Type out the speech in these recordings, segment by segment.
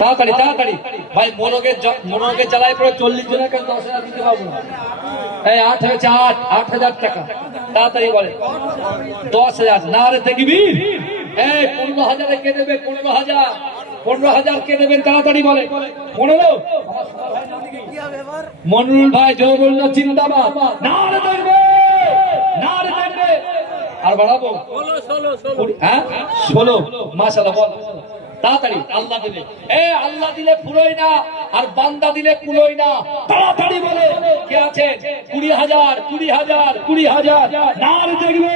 তাড়াতাড়ি তাড়াতাড়ি ভাই, মনোরোগের জ্বালায় পরে 40 জনের কাছে 10,000 দিতে পারবো না। এই 8 হয়েছে, 8,000 টাকা। তাড়াতাড়ি বলে 10,000। না রে তাকবীর। এই 15,000 কে দেবে? 15,000 কে দেবেন? তাড়াতাড়ি বলে 15। মনুল ভাই জয় বলল জিন্দাবাদ। না রে তাকবীর, না রে তাকবীর। আর বাড়াবো 16। হ্যাঁ 16। মাশাআল্লাহ বল তাড়াতাড়ি। আল্লাহ দিলে, আল্লাহ দিলে ফুরোই না, আর বান্দা দিলে কুলোই না। তাড়াতাড়ি বলে কে আছে? 20,000 20,000 20,000। না রে দেখবে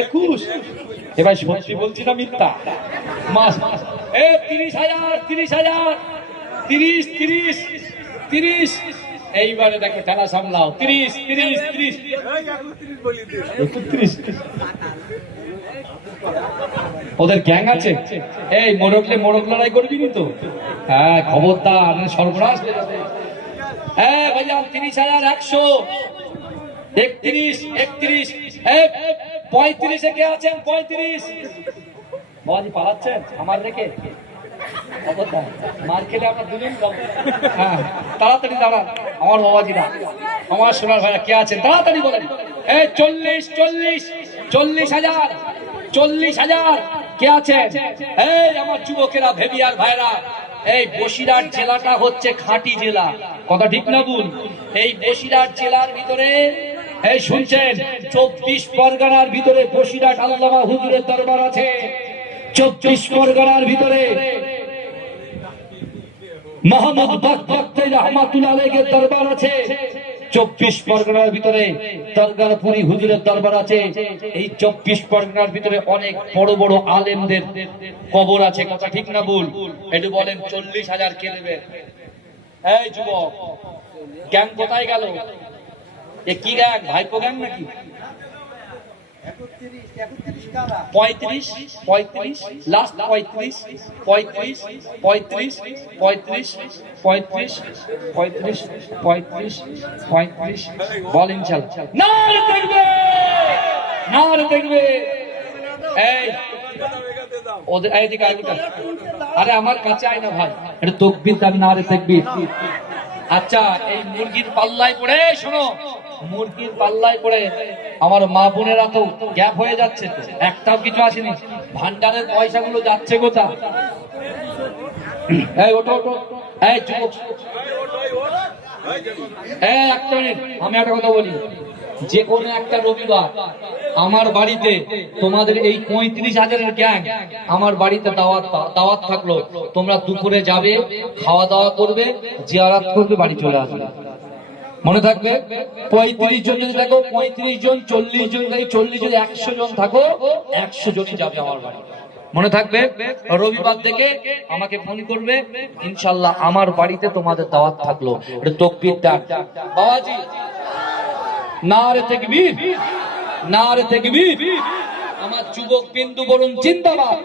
21। এ ভাই সত্যি বলছি না মিথ্যা? মাস 30,000 30,000 30 30 30। এইবারে দেখো টানা সামলাও। 30 30 30 31। ওদের গ্যাং আছে। এই মোরগলে মোরগ লড়াই করবি নি তো? হ্যাঁ খবরদার, সর্বনাশ হয়ে যাবে। হ্যাঁ ভাইজান 30,100 31 31। 35-এ কে আছেন? 35। বাবাজি পালাচ্ছেন আমার দেখে? খবরদার, মার খেলে আমরা দুজন যাবো। হ্যাঁ তাড়াতাড়ি দাঁড়ান আমার বাবাজিরা, আমার সোনার ভাইরা কে আছেন? তাড়াতাড়ি বলেন। 40 40 40,000 40,000 কে আছে? এই আমার যুবকেরা, ভেবিয়ার ভাইরা, এই বসিরহাট জেলাটা হচ্ছে খাঁটি জেলা, কথা ঠিক না ভুল? এই বসিরহাট জেলার ভিতরে এই শুনছেন 24 পরগনার ভিতরে বসিরহাট আল্লামা হুজুরের দরবার আছে। 24 পরগনার ভিতরে মোহাম্মদ বক্ত রহমাতুল্লাহ আলাইহির দরবার আছে। 24 পরগনার ভিতরে দরগারপুরি হুজুরের দরবার আছে। এই 24 পরগনার ভিতরে অনেক বড় বড় আলেমদের কবর আছে, কথা ঠিক না ভুল? একটু বলেন 40,000 কে দেবে? এই যুবক গ্যাং কোথায় গেল? এ কি গ্যাং? ভাইপো গ্যাং নাকি? 35 35 লাস্ট 35 35 35 35 35 35 35 35। বল ইনশাআল্লাহ। না রে দেখবে, না রে দেখবে। এই ওদের এইদিকে আইদিকে। আরে আমার কাছে আয় না ভাই, এটা তাকবীর দাবি। না রে তাকবীর। আচ্ছা এই মুরগির পাল্লায় পড়ে, শোনো, মুরগির পাল্লায় পড়ে আমার মা বোনেরা তো গ্যাপ হয়ে যাচ্ছে, একটাও কিছু আসেনি। ভান্ডারের পয়সাগুলো যাচ্ছে কোথায়? এই ওঠো ওঠো। এই যুবক, এই একটা মিনিট, আমি একটা কথা বলি। যে কোনো একটা রবিবার আমার বাড়িতে তোমাদের এই 35,000-এর গ্যাং আমার বাড়িতে দাওয়াত থাকলো। তোমরা দুপুরে যাবে, খাওয়া দাওয়া করবে, জিয়ারত করবে, বাড়ি চলে আসবে। মনে থাকবে 35 জন যদি থাকো, 35 জন, 40 জন, 40 যদি 100 জন থাকো, 100 জনই যাবে আমার বাড়ি। মনে থাকবে রবিবার থেকে আমাকে ফোন করবে, ইনশাআল্লাহ আমার বাড়িতে তোমাদের দাওয়াত থাকলো। এটা তাকবীর ডাক। বাবাজি নারে তাকবীর, নারে তাকবীর। আমার যুবক বিন্দু বলুন জিন্দাবাদ,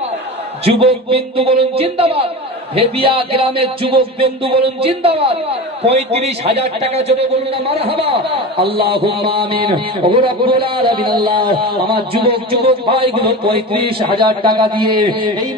যুবক বিন্দু বলুন জিন্দাবাদ। হেবিয়া গ্রামের যুবক বিন্দু বলুন জিন্দাবাদ। 35,000 টাকা জোরে বলুন না মারহাবা। আল্লাহুম্মা আমিন। ও রাব্বুল আলামিন আল্লাহ আমার যুবক ভাইগুলো 35,000 টাকা দিয়ে এই